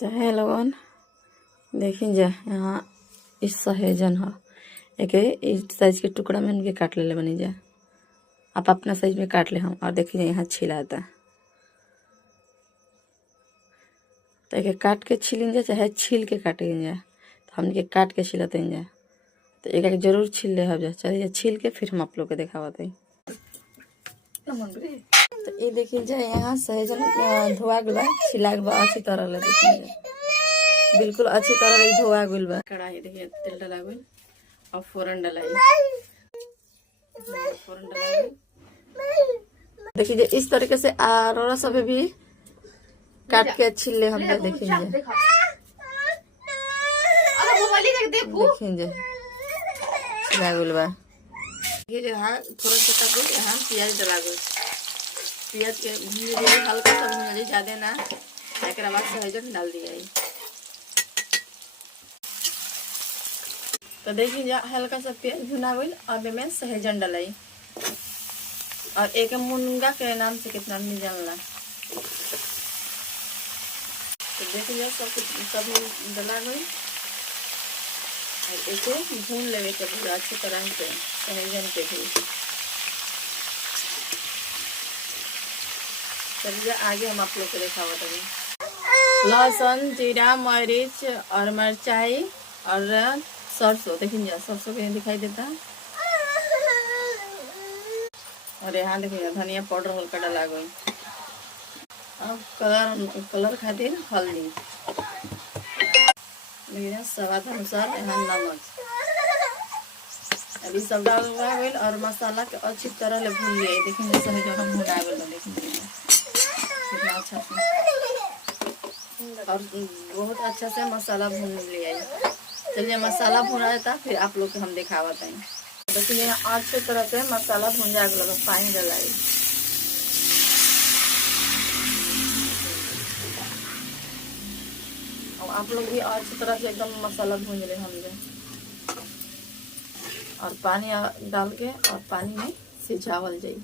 तो है लोगन देखिए जा यहाँ इस सहेजन है एक इस साइज के टुकड़ा में इनके काट ले बनी जा। आप अपना साइज में काट ले हम। और देखिए यहाँ छिलाता तो एक काट के छिलिन जा चाहे छील के काटें जा। तो हम के काट के छिलते जा तो एक जरूर छील ले जा। चलिए छील के फिर हम आप लोग को दिखावते हैं। तो ये देखिए जा यहाँ सहेजन धोआ गया छिला गया अच्छी तरह ले देखिए बिल्कुल अच्छी तरह धोआ गया बा। कढ़ाई देखिए तेल डाला गया और फोरन डाला देखिए इस तरीके से आरोरा सब भी काट के छील ले हम देखिए छिला गया बा। यहाँ थोड़ा सा काट यहाँ प्याज डाला गया। प्याज के हल्का सा भून ज्यादा ना एक बाद सहेजन डाल दिया। तो देखिए हल्का सा प्याज भुना गई अब में सहेजन डलाई और एक मुनगा के नाम से कितना नहीं जानला। तो देखिए सब डला गई और इसे भून लेवे के पूरा अच्छी तरह से सहेजन के भी। चलिए आगे हम आप लोग को दिखावत हैं। लहसुन जीरा मरीच और मिर्चाई और सरसों देखिए सरसों के दिखाई देता है। और यहाँ देखिए धनिया पाउडर हल्का डाला गई। अब कलर खातिर हल्दी देखिए स्वाद अनुसार यहाँ नमक अभी सब डाल गई और मसाला के अच्छी तरह ले भून लिया। देखिए सहेजन हम भुना गए देखिए कितना अच्छा और बहुत अच्छा से मसाला भून लिया। चलिए मसाला भुना था फिर आप लोग को हम दिखावत हैं। देखिए यहाँ अच्छी तरह से मसाला भून जाएगा पानी डालाई। और आप लोग भी अच्छी तरह से एकदम मसाला भून ले हमने और पानी डाल के और पानी में सिझावल जाए।